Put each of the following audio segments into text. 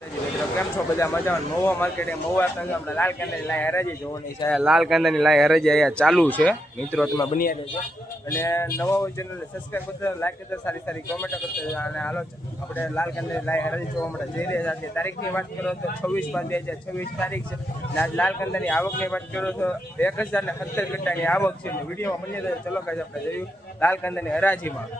કેમ છો બધા મજામાં? મહુવા માર્કેટ મહુવા આપણે લાલ કાંદાની લાઈ હરાજી જોવાની છે. લાલ કાંદાની લાઈ હરાજી અહીંયા ચાલુ છે મિત્રો, તમે બની રહેજો અને નવા હોય ચેનલને સબસ્ક્રાઈબ કરતા, લાઈક કરતા, સારી સારી કોમેન્ટ કરતા. અને હાલો આપણે લાલ કાંદાની લાઈ હરાજી જોવા માટે જઈ રહ્યા છીએ. તારીખની વાત કરો તો 26/5/2026 તારીખ છે. લાલ કાંદાની આવકની વાત કરો તો 1070 કટ્ટાની આવક છે. વિડીયોમાં બની રહ્યો. ચલો કાંઈ આપણે જોયું લાલ કાંદાની હરાજીમાં.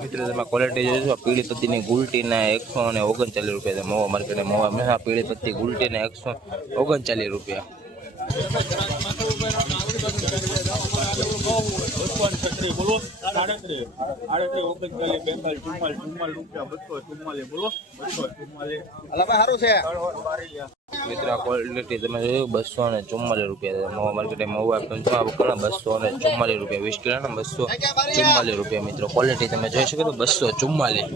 મિત્રો તમે ક્વોલિટી જોઈશો, પીળી પત્તીની ગુલટીના 139 રૂપિયા છે. મહુવા માર્કેટ મહુવા પીળી પત્તી ગુલટીના 139 રૂપિયા. બોલો 38 બોલો 244 મિત્રો ક્વોલિટી તમે જોયું 244 રૂપિયા. મહુવા માર્કેટ મહુવા ઘણા 244 રૂપિયા. 20 કિલોના 244 રૂપિયા. મિત્રો ક્વોલિટી તમે જોઈ શકો તો 244.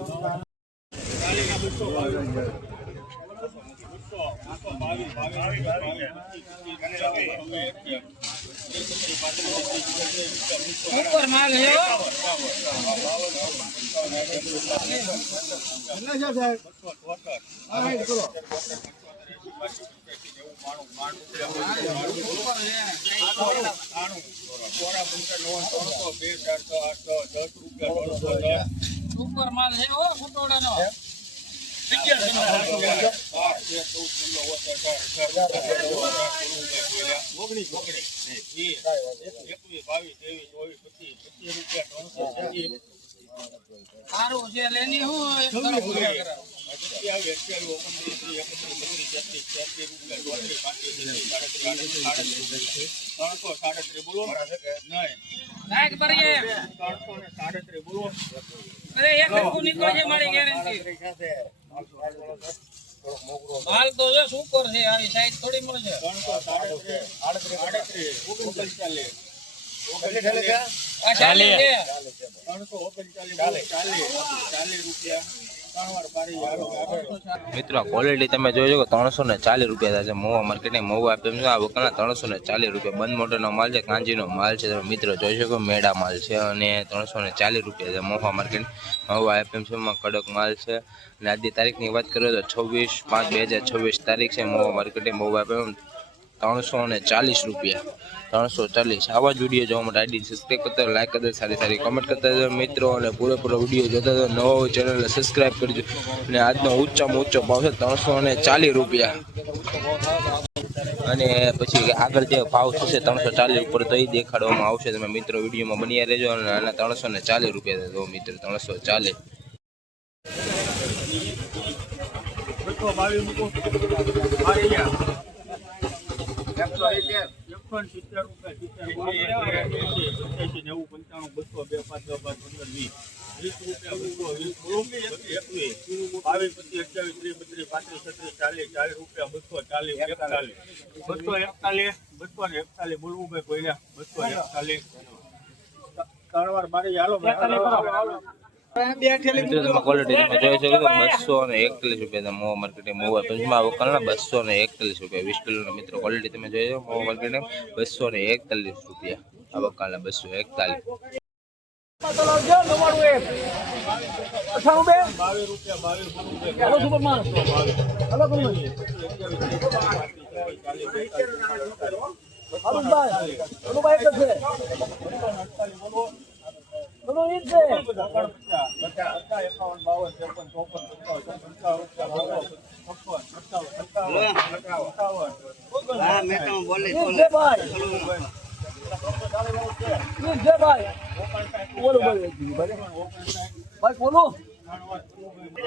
ऊपर माल है ऊपर माल है वो फुटोड़ा नो सारू से लेनी हूँ अरे एक निकल है हमारी गारंटी माल तो जो सुपर है આવી સાઈઝ થોડી મળે છે 339 મિત્રો ક્વોલિટી તમે જોઈ શકો 340 રૂપિયા છે. મહુવા માર્કેટે મહુવા એપીએમ આ વકલના 340 રૂપિયા. બંધ મોટરનો માલ છે, કાંજીનો માલ છે. તમે મિત્રો જોઈ શકો મેડા માલ છે અને 340 રૂપિયા છે. મહુવા માર્કેટ મહુવા એપીએમસીમાં કડક માલ છે. અને આજની તારીખની વાત કરીએ તો 26/5/2026 તારીખ છે. મહુવા માર્કેટે મહુવા એપીએમ 340 રૂપિયા. 340. આવા જ વિડીયો જોવા માટે આઈડી સબસ્ક્રાઈબ કરતા, લાઈક કરતા, સારી સારી કમેન્ટ કરતા હતો મિત્રો. અને પૂરેપૂરો વિડીયો જોતા હતો. નવો હોય ચેનલને સબસ્ક્રાઈબ કરજો. અને આજનો ઊંચામાં ઊંચો ભાવ છે 340 રૂપિયા. અને પછી આગળ જે ભાવ થશે 340 ઉપર તો એ દેખાડવામાં આવશે. તમે મિત્રો વિડીયોમાં બન્યા રહેજો. અને આના 340 રૂપિયા છે. તો મિત્રો 340. બોલવું ભાઈ કોઈ 241 ત્રણ વાર મારી હાલો ક્વોલિટી તમે જોઈ શકો 241 રૂપિયા. મહુવા માર્કેટ મહુવા પંચમાં વકલના 241 રૂપિયા. 20 કિલોના મિત્રો ક્વોલિટી તમે જોઈ શકો મહુવા માર્કેટ 241 રૂપિયા. આ વકલના 241.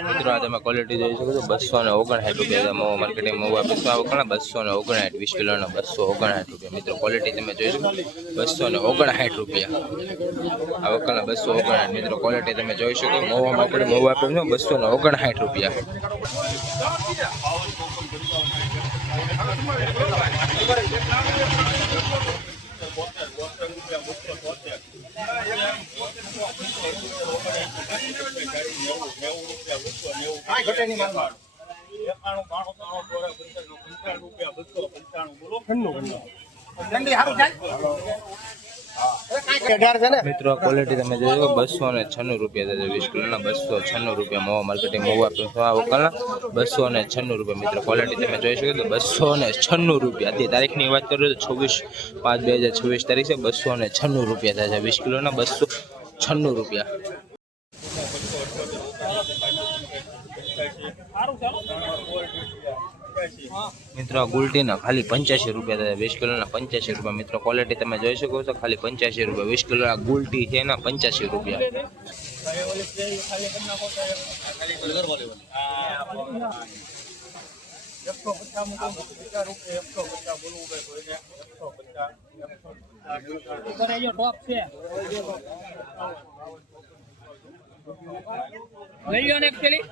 મિત્રો તમે ક્વોલિટી જોઈ શકો છો 259 રૂપિયા. મહુવા માર્કેટ મહુવા પીસમાં 259 20 કિલોના 259 રૂપિયા. મિત્રો ક્વોલિટી તમે જોઈ શકો 259 રૂપિયા. આ વકલના 259. મિત્રો ક્વોલિટી તમે જોઈ શકો મહુવા માર્કેટ મહુવા પીસમાં 259 રૂપિયા. મિત્રો ક્વોલિટી તમે જોઈ 296 રૂપિયા છે 20 કિલોના 296 રૂપિયા મોવા માર્કેટિંગ મોવા આ વકલના 296 રૂપિયા મિત્રો ક્વોલિટી તમે જોઈ શકો તો 296 રૂપિયા અત્યારે તારીખની વાત કરું તો 24/5/2026 તારીખ છે 296 રૂપિયા થાય છે 20 કિલોના 296 રૂપિયા મિત્રો ગુલટીના ખાલી 85 રૂપિયા થાય 20 કિલોના 85 રૂપિયા મિત્રો ક્વોલિટી તમે જોઈ શકો છો ખાલી 85 રૂપિયા 20 કિલોના ગુલટી છે ના 85 રૂપિયા લઈ લો ને પેલી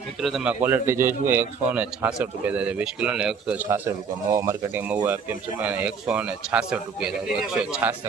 મિત્રો તમે ક્વોલિટી જોઈશું 166 રૂપિયા થાય 20 કિલો ને 166 રૂપિયા મોવા માર્કેટિંગ મોવા એપીએમ છે 166 રૂપિયા થાય 166